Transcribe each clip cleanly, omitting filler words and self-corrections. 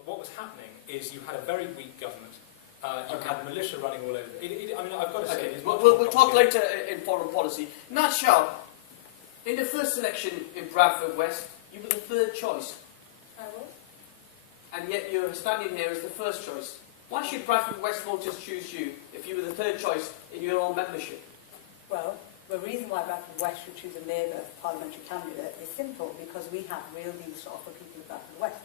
But what was happening is you had a very weak government. You had militia running all over. I mean, I've got to say, it's we'll talk later in foreign policy. National, in the first election in Bradford West, you were the third choice. I was. And yet you're standing here as the first choice. Why should Bradford West voters choose you if you were the third choice in your own membership? Well, the reason why Bradford West should choose a Labour parliamentary candidate is simple, because we have real deals to offer people of Bradford West.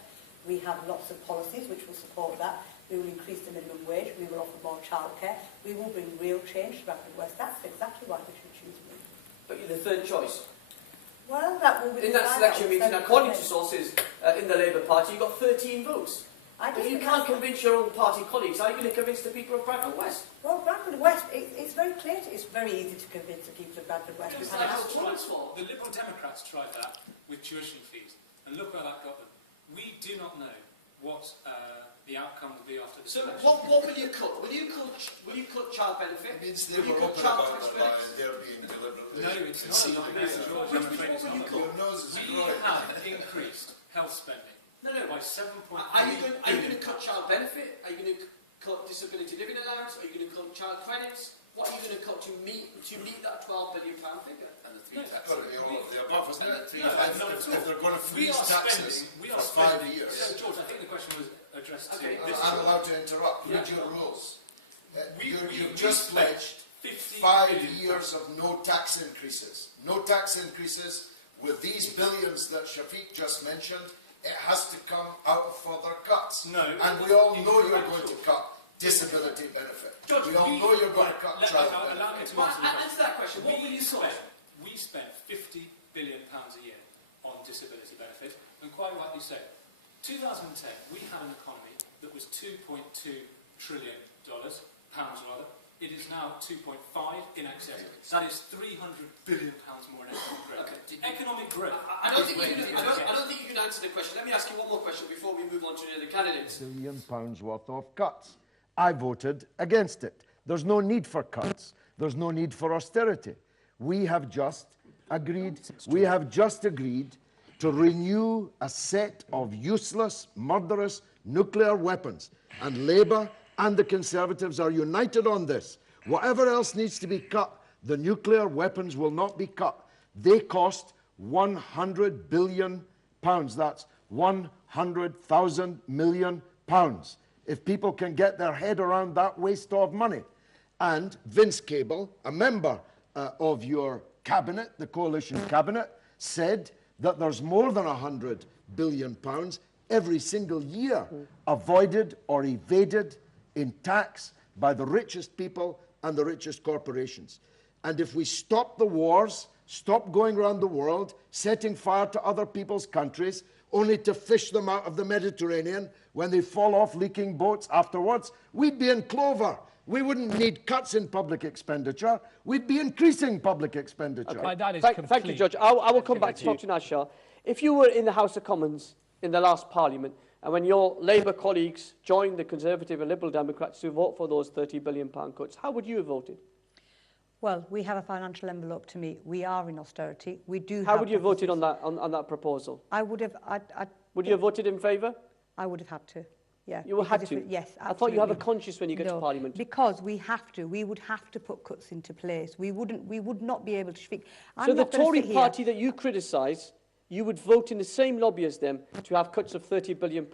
We have lots of policies which will support that. We will increase the minimum wage. We will offer more childcare. We will bring real change to Bradford West. That's exactly why they should choose me. But you're the third choice. Well, that will be in that selection meeting, according to sources in the Labour Party, you got 13 votes. If you can't convince your own party colleagues, how are you going to convince the people of Bradford West? Well, Bradford West, it's very clear. It's very easy to convince the people of Bradford West. The Liberal Democrats tried that with tuition fees, and look where that got them. We do not know what the outcome will be after this election. So, what will you cut? Will you cut child benefit? It means they were open about it by they're being deliberately. No, it's not. We have increased health spending. No. By 7.3 Are you going to cut child benefit? Are you going to cut disability living allowance? Are you going to cut child credits? What are you going to cut to meet that £12 billion figure? And the three taxes. Got to be all of the above, isn't it? If they're going to freeze taxes for 5 years. So, George, I think the question was addressed to you. I'm allowed to interrupt. Read your rules. You've just pledged 5 years of no tax increases. No tax increases. With these billions that Shafiq just mentioned, it has to come out of further cuts. No. And we all know you're going to cut disability benefit. George, we all know you're going to cut child benefit. Allow me to answer that question. What will you cut? We spent £50 billion a year on disability benefit, and quite rightly so. 2010, we had an economy that was $2.2 trillion, pounds rather. It is now 2.5 in excess. That is £300 billion more in economic growth. Okay. Economic growth. I don't think you can answer the question. Let me ask you one more question before we move on to the other candidates. £1 billion worth of cuts. I voted against it. There's no need for cuts. There's no need for austerity. We have just agreed to renew a set of useless, murderous nuclear weapons. And Labour and the Conservatives are united on this. Whatever else needs to be cut, the nuclear weapons will not be cut. They cost £100 billion. That's 100,000 million pounds. If people can get their head around that waste of money. And Vince Cable, a member of your cabinet, the coalition cabinet, said that there's more than £100 billion every single year avoided or evaded in tax by the richest people and the richest corporations. And if we stop the wars, stop going around the world, setting fire to other people's countries, only to fish them out of the Mediterranean when they fall off leaking boats afterwards, we'd be in clover. We wouldn't need cuts in public expenditure. We'd be increasing public expenditure. Okay. Thank you, Judge. I will come back to Dr. Nashar. If you were in the House of Commons in the last Parliament, and when your Labour colleagues joined the Conservative and Liberal Democrats to vote for those £30 billion cuts, how would you have voted? Well, we have a financial envelope to meet. We are in austerity. We do. How would you have voted on that proposal? I would have. Would you have voted in favour? I would have had to. Yeah. You would have to? Yes, absolutely. I thought you have a conscience when you get to Parliament. Because we have to. We would have to put cuts into place. We would not be able to speak. So the Tory party that you criticise, you would vote in the same lobby as them to have cuts of £30 billion.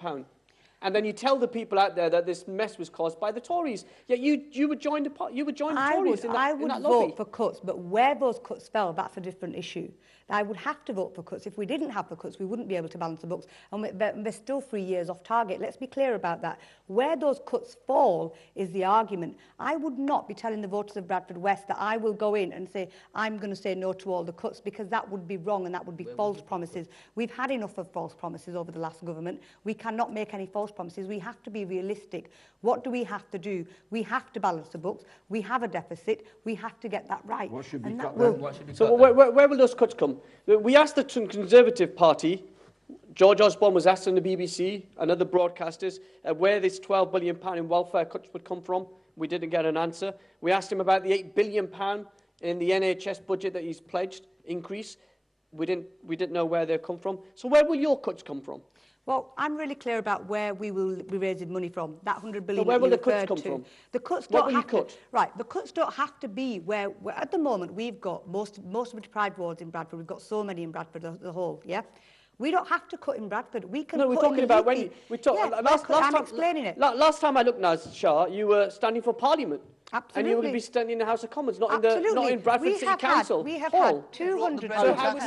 And then you tell the people out there that this mess was caused by the Tories. Yet you would join the Tories in that lobby. I would vote for cuts, but where those cuts fell, that's a different issue. I would have to vote for cuts. If we didn't have the cuts, we wouldn't be able to balance the books. And we're still 3 years off target. Let's be clear about that. Where those cuts fall is the argument. I would not be telling the voters of Bradford West that I will go in and say, I'm going to say no to all the cuts, because that would be wrong and that would be false promises. We've had enough of false promises over the last government. We cannot make any false promises. We have to be realistic. What do we have to do? We have to balance the books. We have a deficit. We have to get that right. What should be cut? So where will those cuts come? We asked the Conservative Party, George Osborne was asked on the BBC and other broadcasters where this £12 billion in welfare cuts would come from. We didn't get an answer. We asked him about the £8 billion in the NHS budget that he's pledged increase. We didn't know where they come from. So where will your cuts come from? Well, I'm really clear about where we will be raising money from. That 100 billion. But where that will you the cuts referred come to. from? The cuts What don't will you have to. cut? Right. The cuts don't have to be where at the moment we've got most of the deprived wards in Bradford. We've got so many in Bradford as a whole. Yeah. We don't have to cut in Bradford. We can. No, we're cut in talking the about leafy. when we talk. Yeah, I'm explaining it. Last time I looked, Naz Shah, you were standing for Parliament. Absolutely. And you will be standing in the House of Commons, not Absolutely. in Bradford City Council. We have Hall. had 200. So how would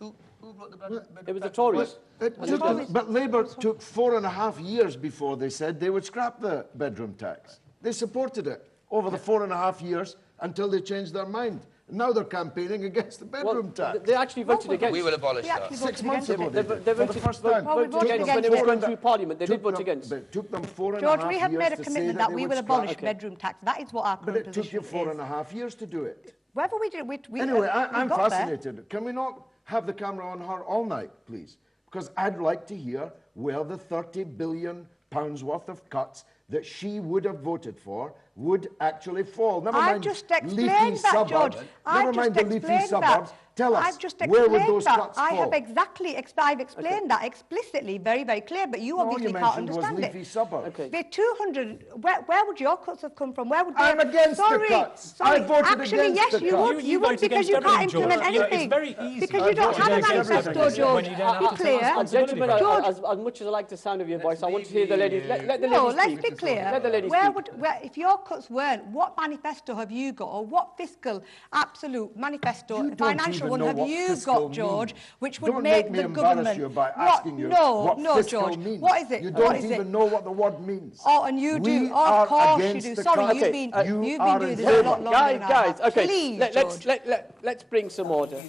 you? Who brought the bedroom It was the Tories. But Labour took 4.5 years before they said they would scrap the bedroom tax. They supported it over the 4.5 years until they changed their mind. Now they're campaigning against the bedroom tax. They actually voted against. We will abolish We that. actually 6 voted months against ago it. they They did, for the voted- first time. Well, we voted Against against when it was it. going through Parliament. They did Took vote them- against. But it took them 4.5 George, we have years made a to say commitment that that we they will would abolish scrap it. bedroom tax. That is what our But current it took position you is. 4.5 years to do it. Whether we did, we Anyway, we I'm got there. fascinated. Can we not have the camera on her all night, please? Because I'd like to hear where the £30 billion worth of cuts that she would have voted for would actually fall. Never I've mind just leafy explained that, suburbs. George. Never I've mind just the leafy explained suburbs. that. Tell us, I've just where would explained those that. cuts I fall? have I've explained that explicitly, very, very clear, but you All obviously you can't mentioned was understand leafy it. suburbs. Okay. The 200, where would your cuts have come from? Where would they? I'm against the sorry, cuts. Sorry, I voted actually, against yes, the you cuts. would. You You would vote because against you can't everything, implement George. anything. It's very easy. Because I you don't voted have a against manifesto, everything. George. When you don't have Be to take clear. responsibility. Gentlemen, George. as much as I like the sound of your voice, I want to hear the ladies. Let the No, ladies let's speak. be clear. Let the ladies Where speak. if your cuts weren't, what manifesto have you got, or what fiscal absolute manifesto, You don't financial even one know have what you fiscal got, George, means. which would Don't make me the embarrass government? you by What? asking you No, what no, fiscal George. means. What is it? You What don't is even it? know what the word means. Oh, and you do. We Oh, of are course you against do. the Sorry, cuts. you've been You doing are this in a favour. lot longer than I Guys, have. okay. Please, Let's bring some order.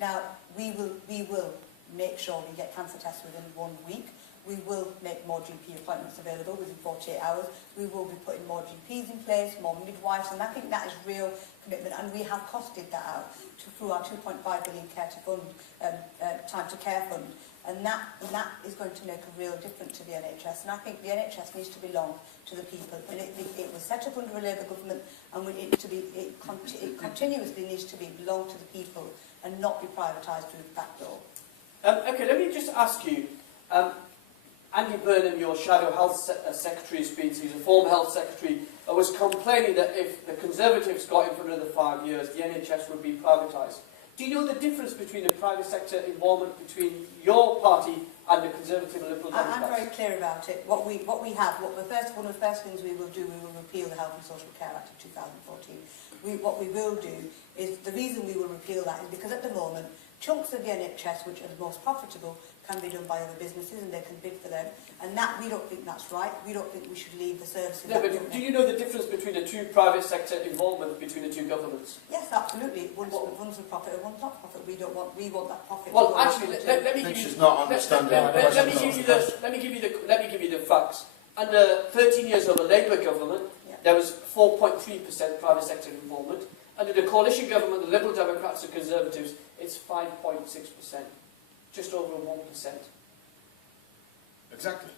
Now, we will make sure we get cancer tests within 1 week. We will make more GP appointments available within 48 hours. We will be putting more GPs in place, more midwives, and I think that is real commitment. And we have costed that out through our 2.5 billion time to care fund. And that is going to make a real difference to the NHS. And I think the NHS needs to belong to the people. And it was set up under a Labour government, and it continuously needs to belong to the people and not be privatised through the back door. Okay, let me just ask you. Andy Burnham, your shadow health secretary, he's a former health secretary, was complaining that if the Conservatives got in for another 5 years, the NHS would be privatised. Do you know the difference between the private sector involvement between your party and the Conservative and Liberal Democrats? I'm very clear about it. One of the first things we will do, we will repeal the Health and Social Care Act of 2014. What we will do is, the reason we will repeal that is because at the moment, chunks of the NHS, which are the most profitable, can be done by other businesses and they can bid for them. And that, we don't think that's right. We don't think we should leave the service in No, that but company. do you know the difference between the two private sector involvement between the two governments? Yes, absolutely. One's for profit and one's not profit. We want that profit. Well, actually, let me I think give you. she's not understanding the Let me question. give you the facts. Under 13 years of a Labour government, there was 4.3% private sector involvement. Under the coalition government, the Liberal Democrats and Conservatives, it's 5.6%, just over 1%. Exactly.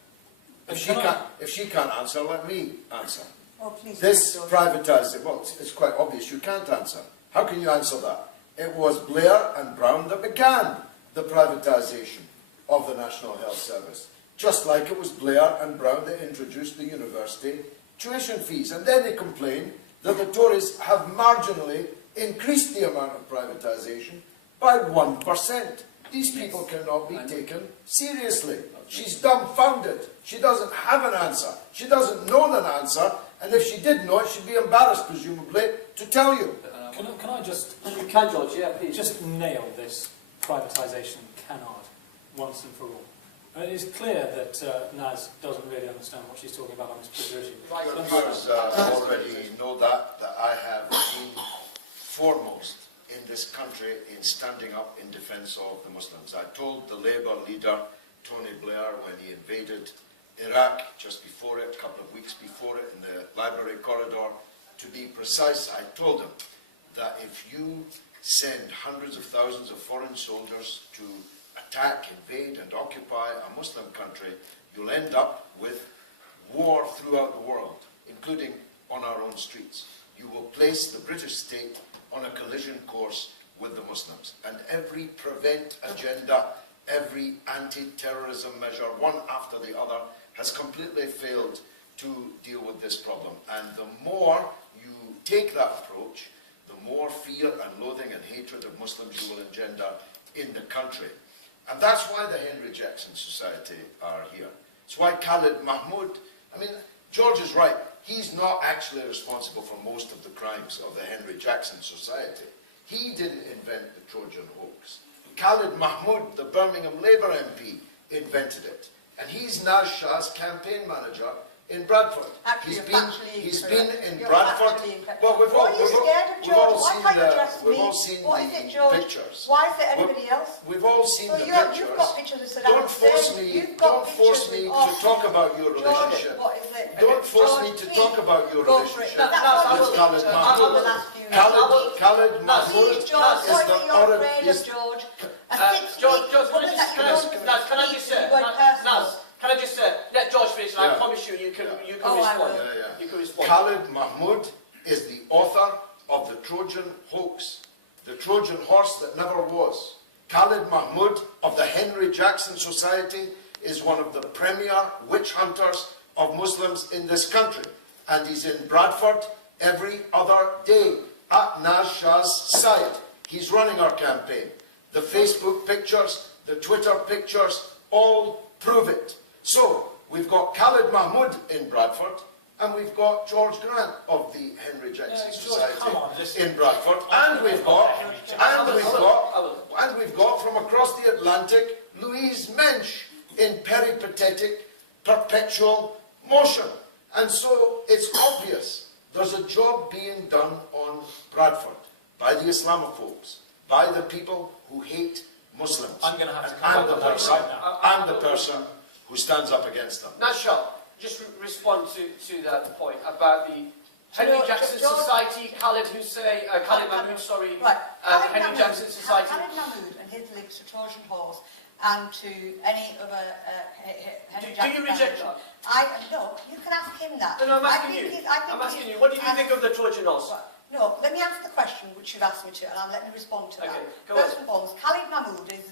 If she can't answer, let me answer. Oh, please. This George. privatising, well, it's quite obvious you can't answer. How can you answer that? It was Blair and Brown that began the privatisation of the National Health Service. Just like it was Blair and Brown that introduced the university tuition fees. And then they complained that the Tories have marginally increased the amount of privatisation by 1%. These people cannot be taken seriously. She's dumbfounded. She doesn't have an answer. She doesn't know an answer. And if she did know it, she'd be embarrassed, presumably, to tell you. Can I just You can, George, yeah, please. just nail this privatisation canard once and for all? It is clear that Naz doesn't really understand what she's talking about on this particular issue. Your viewers already know that I have been foremost in this country in standing up in defence of the Muslims. I told the Labour leader, Tony Blair, when he invaded Iraq just before it, a couple of weeks before it, in the library corridor, to be precise, I told him that if you send hundreds of thousands of foreign soldiers to attack, invade and occupy a Muslim country, you'll end up with war throughout the world, including on our own streets. You will place the British state on a collision course with the Muslims. And every prevent agenda, every anti-terrorism measure, one after the other, has completely failed to deal with this problem. And the more you take that approach, the more fear and loathing and hatred of Muslims you will engender in the country. And that's why the Henry Jackson Society are here. It's why Khalid Mahmoud, I mean, George is right. He's not actually responsible for most of the crimes of the Henry Jackson Society. He didn't invent the Trojan hoax. Khalid Mahmoud, the Birmingham Labour MP, invented it. And he's Naz Shah's campaign manager in Bradford. Actually, he's been in Bradford. Well, we've all seen the pictures. Why is it anybody else? We've all seen the You've pictures. got pictures of Saddam Don't force me to talk about your relationship. Don't force me to talk about your relationship with Khalid Mahmoud. Khalid Mahmoud is the origin. Can I just say, let George finish, and I promise you, you can respond. You can respond. Khalid Mahmoud is the author of the Trojan hoax, the Trojan horse that never was. Khalid Mahmoud of the Henry Jackson Society is one of the premier witch hunters of Muslims in this country. And he's in Bradford every other day at Naz Shah's side. He's running our campaign. The Facebook pictures, the Twitter pictures, all prove it. So, we've got Khalid Mahmoud in Bradford, and we've got George Grant of the Henry Jackson Society in Bradford, and we've got from across the Atlantic, Louise Mensch in peripatetic, perpetual motion. And so it's obvious there's a job being done on Bradford by the Islamophobes, by the people who hate Muslims. I'm going to have to come back on that right now. I'm the person who stands up against them. Nashal, just respond to that point about the Henry Jackson Society, Khalid Mahmoud, sorry, Henry Jackson Society. Khalid Mahmoud and his links to Trojan horse and to any other Henry Jackson. Do you reject that? No, you can ask him that. No, I'm asking you. I'm asking you. What do you think of the Trojan horse? No, let me answer the question which you've asked me to, and let me respond to that. Okay, First and foremost, Khalid Mahmoud is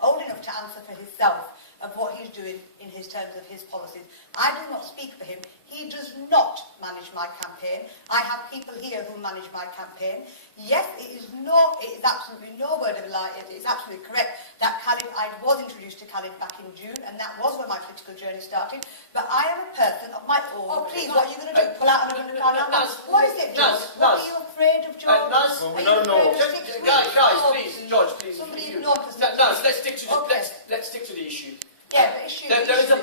old enough to answer for himself of what he's doing in his terms of his policies. I do not speak for him. He does not manage my campaign. I have people here who manage my campaign. Yes, it is absolutely no word of a lie. It is absolutely correct that I was introduced to Khalid back in June, and that was where my political journey started. But I am a person of my own. Oh, please, what are you going to do? Pull out another card? What is it, George? What are you afraid of, George? No. Guys, please, George, please. Somebody ignore us. Let's stick to the issue. Yeah, but issue. There is a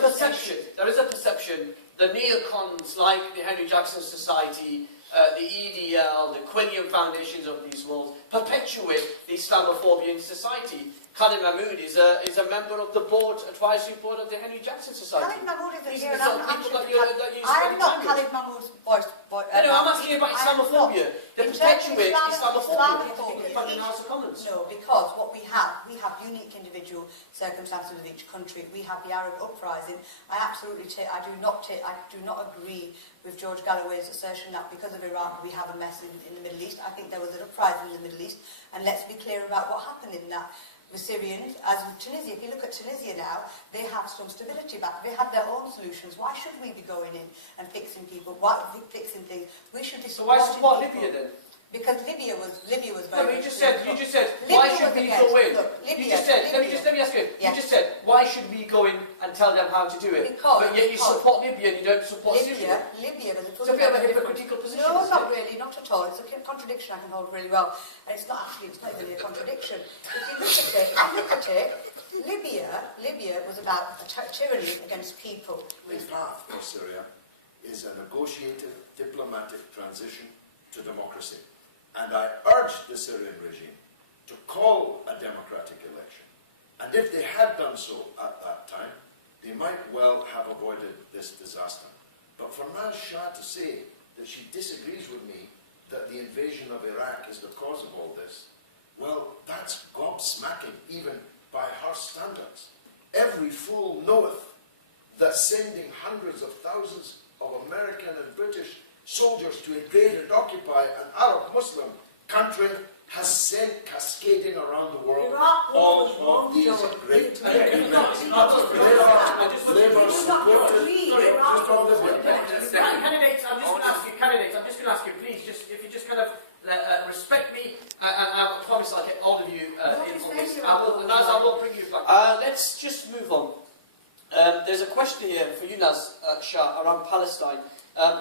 perception. The neocons, like the Henry Jackson Society, the EDL, the Quilliam Foundations of these worlds, perpetuate the Islamophobia in society. Khalid Mahmoud is a member of the advisory board of the Henry Jackson Society. Khalid Mahmoud is here. I'm not Khalid Mahmoud's voice. I'm asking you about Islamophobia. They perpetuate Islamophobia. No, because what we have unique individual circumstances of each country. We have the Arab uprising. I do not agree with George Galloway's assertion that because of Iraq we have a mess in the Middle East. I think there was an uprising in the Middle East, and let's be clear about what happened in that. The Syrians, as in Tunisia, if you look at Tunisia now, they have some stability back. They have their own solutions. Why should we be going in and fixing people? Why fixing things? We should be supporting. So why support Libya then? Because Libya was very. No, but you just said why should we go in? Let me ask you. You just said why should we go in and tell them how to do it? But yet you support Libya and you don't support Syria. Libya was a so we have a hypocritical position. No, not really, not at all. It's a contradiction I can hold really well. And it's not really a contradiction. If you look at it, Libya was about a tyranny against people. The path for Syria is a negotiated diplomatic transition to democracy. And I urged the Syrian regime to call a democratic election. And if they had done so at that time, they might well have avoided this disaster. But for Naz Shah to say that she disagrees with me that the invasion of Iraq is the cause of all this, well, that's gobsmacking, even by her standards. Every fool knoweth that sending hundreds of thousands of American and British soldiers to invade and occupy an Arab Muslim country has sent cascading around the world Iraq all was of wrong, these John. great Labour Labour supported. Candidates, I'm just going to ask you, please, if you just kind of respect me, and I promise I'll get all of you in on this. I will bring you back. Let's just move on. There's a question here for you, Naz Shah, around Palestine.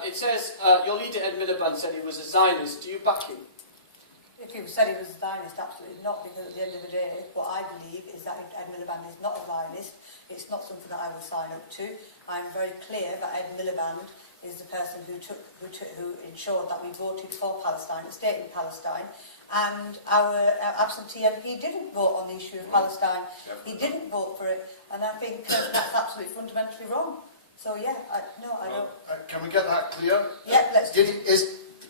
It says, your leader Ed Miliband said he was a Zionist. Do you back him? If he said he was a Zionist, absolutely not, because at the end of the day, what I believe is that Ed Miliband is not a Zionist. It's not something that I will sign up to. I'm very clear that Ed Miliband is the person who ensured that we voted for Palestine, a state in Palestine, and our absentee MP didn't vote on the issue of Palestine. He didn't vote for it, and I think that's absolutely fundamentally wrong. So yeah, I don't. Can we get that clear? Yeah, let's.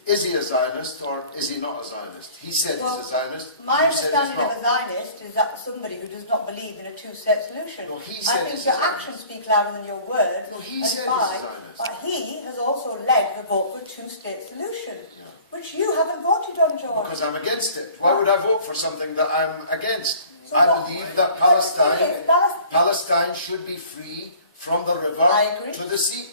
Is he a Zionist or is he not a Zionist? He said he's a Zionist. My understanding of a Zionist is that somebody who does not believe in a two-state solution. No, he I said think he's your a Zionist. actions speak louder than your words. No, he and said fine, he's a Zionist. but he has also led the vote for a two-state solution, Yeah. which you haven't voted on, George. Because I'm against it. Why would I vote for something that I'm against? So I what- believe that Palestine should be free from the river I agree. to the sea.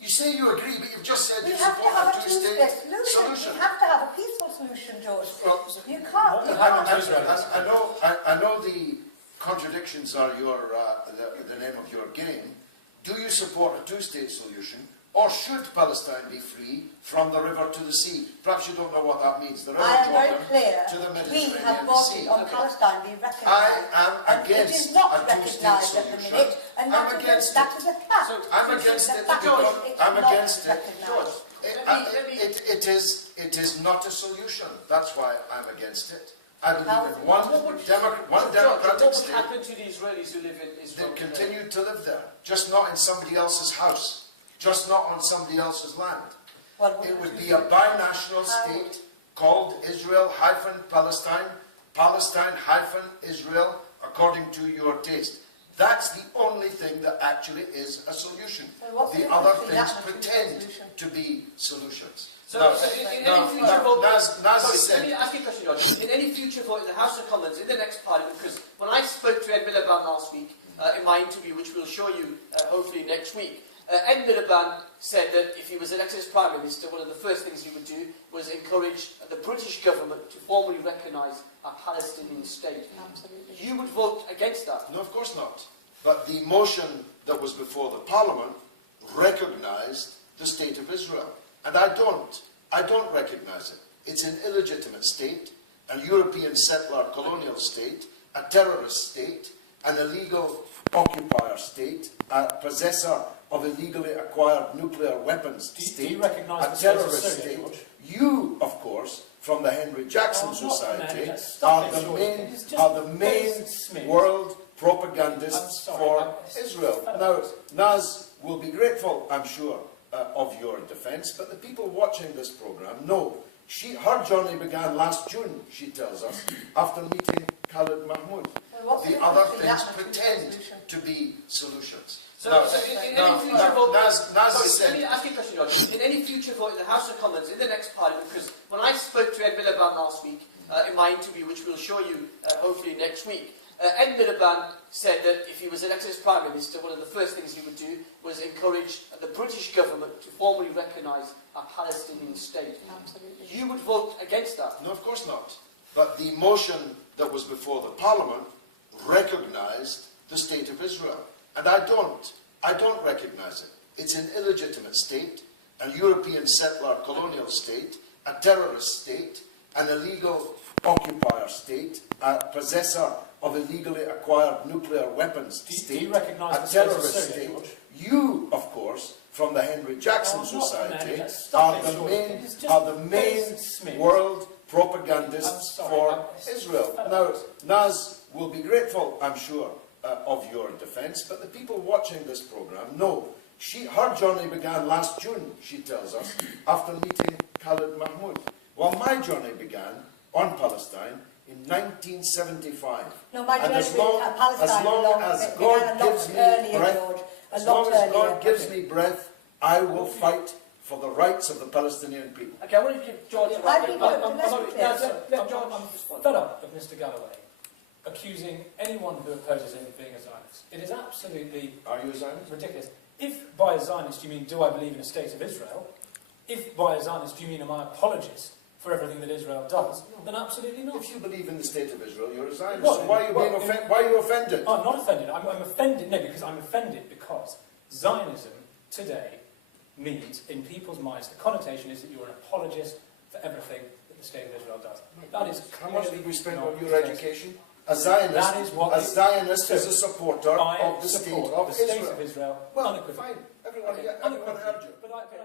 You say you agree, but you've just said We you have to support have a a two-state two-state solution. We have to have a peaceful solution, George. Well, You can't. I know the contradictions are the name of your game. Do you support a two-state solution, or should Palestine be free from the river to the sea? Perhaps you don't know what that means. The river I am very Jordan clear. to the We have Mediterranean voted Sea. on Palestine being recognised. I am And against it is not a two-state recognised at the solution. minute, and I'm that against is a fact. I'm against it. I'm against it. It is not a solution. That's why I'm against it. I believe in one democratic What would state. happen to the Israelis who live in Israel? They continue to live there, just not in somebody else's house, just not on somebody else's land. It would be a binational state called Israel-Palestine, Palestine-Israel, according to your taste. That's the only thing that actually is a solution. The other things pretend to be solutions. In any future vote, let me ask you a question, George. In any future vote in the House of Commons, in the next Parliament, because when I spoke to Ed Miliband last week, in my interview, which we'll show you hopefully next week, Ed Miliband said that if he was elected as Prime Minister, one of the first things he would do was encourage the British government to formally recognise a Palestinian state. Absolutely. You would vote against that? No, of course not. But the motion that was before the Parliament recognised the state of Israel. And I don't recognise it. It's an illegitimate state, a European settler colonial state, a terrorist state, an illegal occupier state, a possessor of illegally acquired nuclear weapons state, do you recognise a the state of terrorist Syria, state. George? You, of course, from the Henry Jackson not Society, Let's stop are it, the George. main, It's just are the main Smith. world I'm propagandists sorry, for Israel. Now, Naz will be grateful, I'm sure, of your defence, but the people watching this programme know her journey began last June, she tells us, after meeting Khalid Mahmoud. The other things pretend to be solutions. In any future vote, let me ask you a question, George. In any future vote in the House of Commons, in the next Parliament, because when I spoke to Ed Miliband last week, in my interview, which we'll show you hopefully next week, Ed Miliband said that if he was elected as Prime Minister, one of the first things he would do was encourage the British government to formally recognise a Palestinian state. Absolutely. You would vote against that? No, of course not. But the motion that was before the Parliament recognised the state of Israel. And I don't recognise it. It's an illegitimate state, a European settler colonial state, a terrorist state, an illegal occupier state, a possessor of illegally acquired nuclear weapons state, do you recognise a the state of terrorist Syria, state. George? You, of course, from the Henry Jackson not Society, Let's stop are it, the George. main, It's just are the main Smith. world propagandists I'm sorry, for Israel. Now, Naz will be grateful, I'm sure, of your defence, but the people watching this programme know her journey began last June, she tells us, after meeting Khalid Mahmoud. Well, my journey began on Palestine in 1975. No, my And journey as long with Palestine as began God a lot gives me earlier, breath, George. as long as God gives me breath, I will fight for the rights of the Palestinian people. Okay, I want to give George a right. I think I'm fed up of Mr. Galloway accusing anyone who opposes him of being a Zionist. It is absolutely Are you a Zionist? ridiculous. If by a Zionist you mean, do I believe in a state of Israel? If by a Zionist you mean, am I apologist for everything that Israel does? Then absolutely not. If you believe in the state of Israel, you're a Zionist. Well, so why are you offended? I'm not offended. I'm offended. No, because I'm offended because Zionism today means, in people's minds, the connotation is that you're an apologist for everything that the state of Israel does. That is How much did we spend not on your the case. education? A Zionist, That is what is a supporter I of the state support of the state Israel. of Israel Well, unequivocally. fine. Everyone heard you. But I think